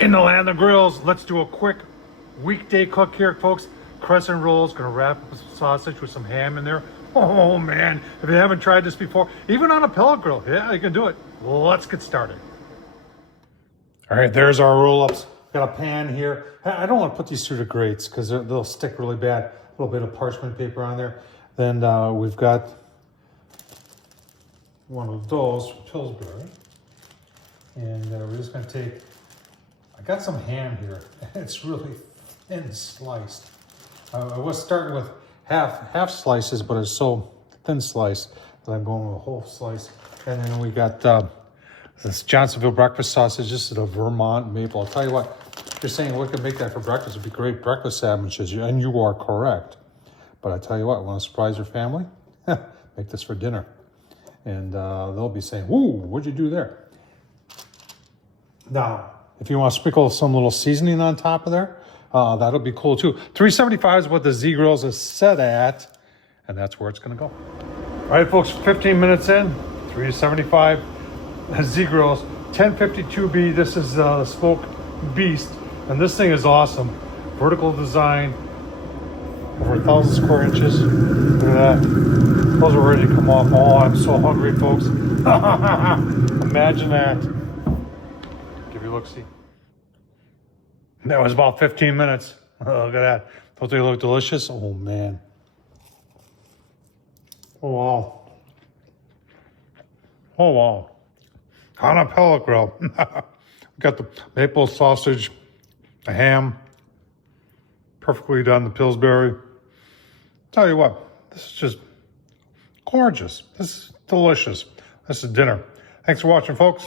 In the land of grills, let's do a quick weekday cook here, folks. Crescent rolls, gonna wrap up some sausage with some ham in there. Oh man, if you haven't tried this before, even on a pellet grill, yeah, you can do it. Let's get started. All right, there's our roll-ups. Got a pan here. I don't want to put these through the grates because they'll stick really bad. A little bit of parchment paper on there. Then we've got one of those from Pillsbury. And we're just gonna take, I got some ham here. It's really thin sliced. I was starting with half slices, but it's so thin sliced that I'm going with a whole slice. And then we got this Johnsonville breakfast sausage. This is a Vermont maple. I'll tell you what, if you're saying we could make that for breakfast, it'd be great breakfast sandwiches, and you are correct. But I tell you what, want to surprise your family? Make this for dinner. And they'll be saying, "Whoa, what'd you do there?" Now, if you want to sprinkle some little seasoning on top of there, that'll be cool too. $375 is what the Z Grills is set at, and that's where it's going to go. All right, folks, 15 minutes in, $375. Z Grills, 1052B. This is the Smoke Beast, and this thing is awesome. Vertical design, over 1,000 square inches. Look at that. Those are ready to come off. Oh, I'm so hungry, folks. Imagine that. Give you a look-see. That was about 15 minutes. Oh, look at that. Don't they look delicious? Oh, man. Oh, wow. Oh, wow. On a pellet grill. We got the maple sausage, the ham, perfectly done, the Pillsbury. Tell you what, this is just gorgeous. This is delicious. This is dinner. Thanks for watching, folks.